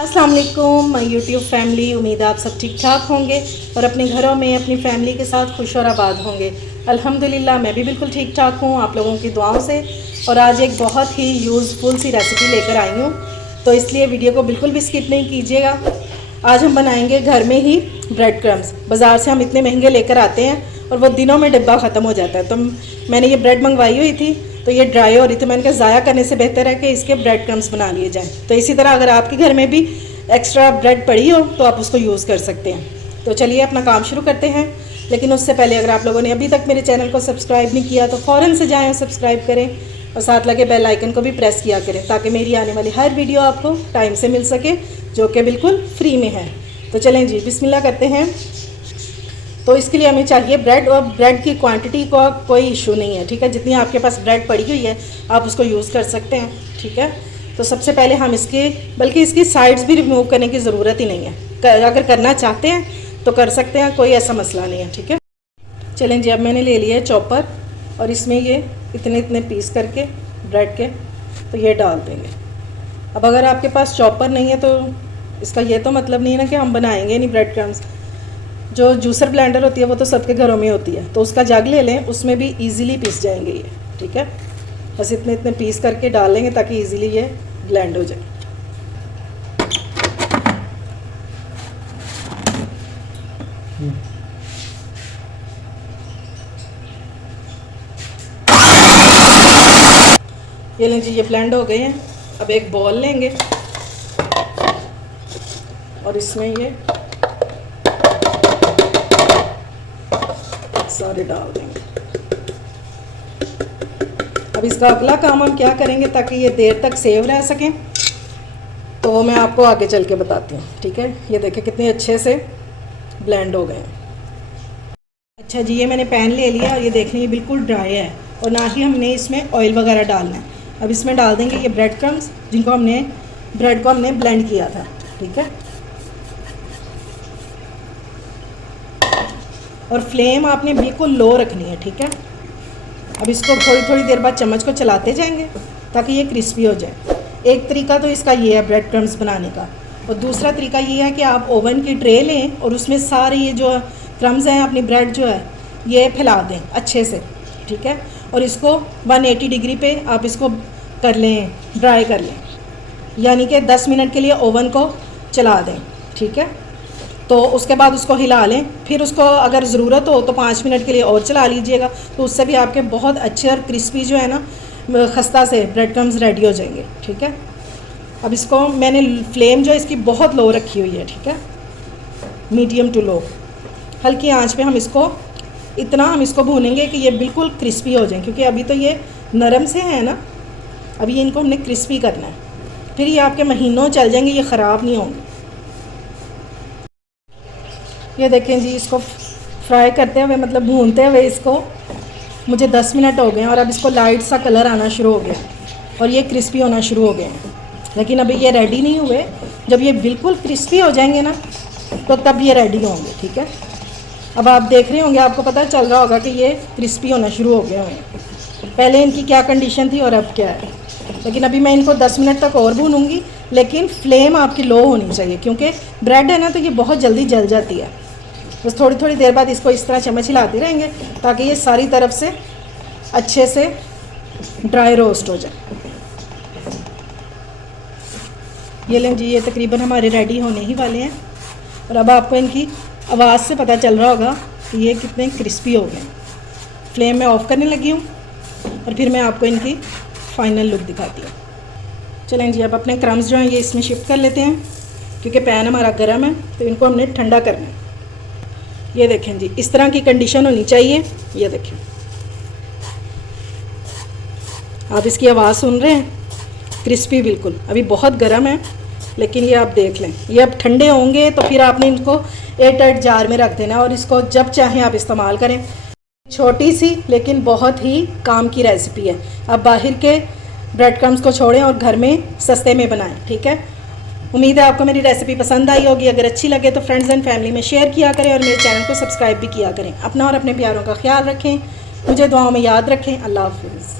अस्सलाम वालेकुम my YouTube family. उम्मीद है आप सब ठीक ठाक होंगे और अपने घरों में अपनी फैमिली के साथ खुश और आबाद होंगे। अल्हम्दुलिल्लाह मैं भी बिल्कुल ठीक ठाक हूँ आप लोगों की दुआओं से। और आज एक बहुत ही यूज़फुल सी रेसिपी लेकर आई हूँ, तो इसलिए वीडियो को बिल्कुल भी स्किप नहीं कीजिएगा। आज हम बनाएंगे घर में ही ब्रेड क्रम्स। बाज़ार से हम इतने महंगे लेकर आते हैं और वो दिनों में डिब्बा ख़त्म हो जाता है। तो मैंने ये ब्रेड मंगवाई हुई थी, तो ये ड्राई हो रही थी। मैंने कहा ज़ाया करने से बेहतर है कि इसके ब्रेड क्रम्स बना लिए जाएँ। तो इसी तरह अगर आपके घर में भी एक्स्ट्रा ब्रेड पड़ी हो तो आप उसको यूज़ कर सकते हैं। तो चलिए अपना काम शुरू करते हैं। लेकिन उससे पहले अगर आप लोगों ने अभी तक मेरे चैनल को सब्सक्राइब नहीं किया तो फ़ौरन से जाएँ और सब्सक्राइब करें और साथ लगे बेल आइकन को भी प्रेस किया करें, ताकि मेरी आने वाली हर वीडियो आपको टाइम से मिल सके, जो कि बिल्कुल फ्री में है। तो चलें जी, बिस्मिल्लाह करते हैं। तो इसके लिए हमें चाहिए ब्रेड, और ब्रेड की क्वांटिटी का कोई इशू नहीं है, ठीक है। जितनी आपके पास ब्रेड पड़ी हुई है आप उसको यूज़ कर सकते हैं, ठीक है। तो सबसे पहले हम बल्कि इसकी साइड्स भी रिमूव करने की ज़रूरत ही नहीं है। अगर करना चाहते हैं तो कर सकते हैं, कोई ऐसा मसला नहीं है, ठीक है। चलें जी, अब मैंने ले लिया है चॉपर और इसमें ये इतने इतने पीस करके ब्रेड के तो ये डाल देंगे। अब अगर आपके पास चॉपर नहीं है तो इसका ये तो मतलब नहीं है ना कि हम बनाएंगे नहीं ब्रेड क्रम्स। जो जूसर ब्लेंडर होती है वो तो सबके घरों में होती है, तो उसका जग ले लें, उसमें भी इजीली पीस जाएंगे ये, ठीक है। बस इतने इतने पीस करके डाल लेंगे ताकि इजीली ये ब्लेंड हो जाए। ये लें जी, ये ब्लेंड हो गए हैं। अब एक बॉल लेंगे और इसमें ये सारे डाल देंगे। अब इसका अगला काम हम क्या करेंगे ताकि ये देर तक सेव रह सकें, तो मैं आपको आगे चल के बताती हूँ, ठीक है। ये देखें कितने अच्छे से ब्लेंड हो गए हैं। अच्छा जी, ये मैंने पैन ले लिया और ये देखने ये बिल्कुल ड्राई है और ना ही हमने इसमें ऑयल वगैरह डालना है। अब इसमें डाल देंगे ये ब्रेड क्रम्स ब्रेड को हमने ब्लेंड किया था, ठीक है। और फ्लेम आपने बिल्कुल लो रखनी है, ठीक है। अब इसको थोड़ी थोड़ी देर बाद चम्मच को चलाते जाएंगे ताकि ये क्रिस्पी हो जाए। एक तरीका तो इसका ये है ब्रेड क्रम्स बनाने का, और दूसरा तरीका ये है कि आप ओवन की ट्रे लें और उसमें सारे ये जो क्रम्स हैं, अपनी ब्रेड जो है ये फैला दें अच्छे से, ठीक है। और इसको 180 डिग्री पे आप इसको कर लें, ड्राई कर लें, यानी कि 10 मिनट के लिए ओवन को चला दें, ठीक है। तो उसके बाद उसको हिला लें, फिर उसको अगर ज़रूरत हो तो 5 मिनट के लिए और चला लीजिएगा, तो उससे भी आपके बहुत अच्छे और क्रिस्पी जो है ना खस्ता से ब्रेड क्रम्स रेडी हो जाएंगे, ठीक है। अब इसको मैंने फ्लेम जो इसकी बहुत लो रखी हुई है, ठीक है, मीडियम टू लो। हल्की आंच पे हम इसको भूनेंगे कि ये बिल्कुल क्रिस्पी हो जाए, क्योंकि अभी तो ये नरम से है ना, अभी ये इनको हमने क्रिस्पी करना है, फिर ये आपके महीनों चल जाएंगे, ये ख़राब नहीं होंगे। ये देखें जी, इसको फ्राई करते हुए मतलब भूनते हुए इसको मुझे 10 मिनट हो गए हैं और अब इसको लाइट सा कलर आना शुरू हो गया और ये क्रिस्पी होना शुरू हो गए हैं। लेकिन अभी ये रेडी नहीं हुए। जब ये बिल्कुल क्रिस्पी हो जाएंगे ना तो तब ये रेडी होंगे, ठीक है। अब आप देख रहे होंगे, आपको पता चल रहा होगा कि ये क्रिस्पी होना शुरू हो गए होंगे। पहले इनकी क्या कंडीशन थी और अब क्या है। लेकिन अभी मैं इनको 10 मिनट तक और भूनूंगी, लेकिन फ्लेम आपकी लो होनी चाहिए, क्योंकि ब्रेड है ना तो ये बहुत जल्दी जल जाती है। बस थोड़ी थोड़ी देर बाद इसको इस तरह चम्मच हिलाते रहेंगे ताकि ये सारी तरफ से अच्छे से ड्राई रोस्ट हो जाए। ये लें जी, ये तकरीबन हमारे रेडी होने ही वाले हैं और अब आपको इनकी आवाज़ से पता चल रहा होगा कि ये कितने क्रिस्पी हो गए। फ्लेम में ऑफ़ करने लगी हूँ और फिर मैं आपको इनकी फ़ाइनल लुक दिखाती हूँ। चलें जी, अब अपने क्रम्स जो हैं ये इसमें शिफ्ट कर लेते हैं, क्योंकि पैन हमारा गर्म है तो इनको हमने ठंडा करना है। ये देखें जी, इस तरह की कंडीशन होनी चाहिए। ये देखें, आप इसकी आवाज़ सुन रहे हैं, क्रिस्पी बिल्कुल। अभी बहुत गर्म है, लेकिन ये आप देख लें, ये अब ठंडे होंगे तो फिर आपने इनको एयरटाइट जार में रख देना और इसको जब चाहें आप इस्तेमाल करें। छोटी सी लेकिन बहुत ही काम की रेसिपी है। आप बाहर के ब्रेड क्रम्स को छोड़ें और घर में सस्ते में बनाएं, ठीक है। उम्मीद है आपको मेरी रेसिपी पसंद आई होगी। अगर अच्छी लगे तो फ्रेंड्स एंड फैमिली में शेयर किया करें और मेरे चैनल को सब्सक्राइब भी किया करें। अपना और अपने प्यारों का ख्याल रखें, मुझे दुआओं में याद रखें। अल्लाह हाफ़िज़।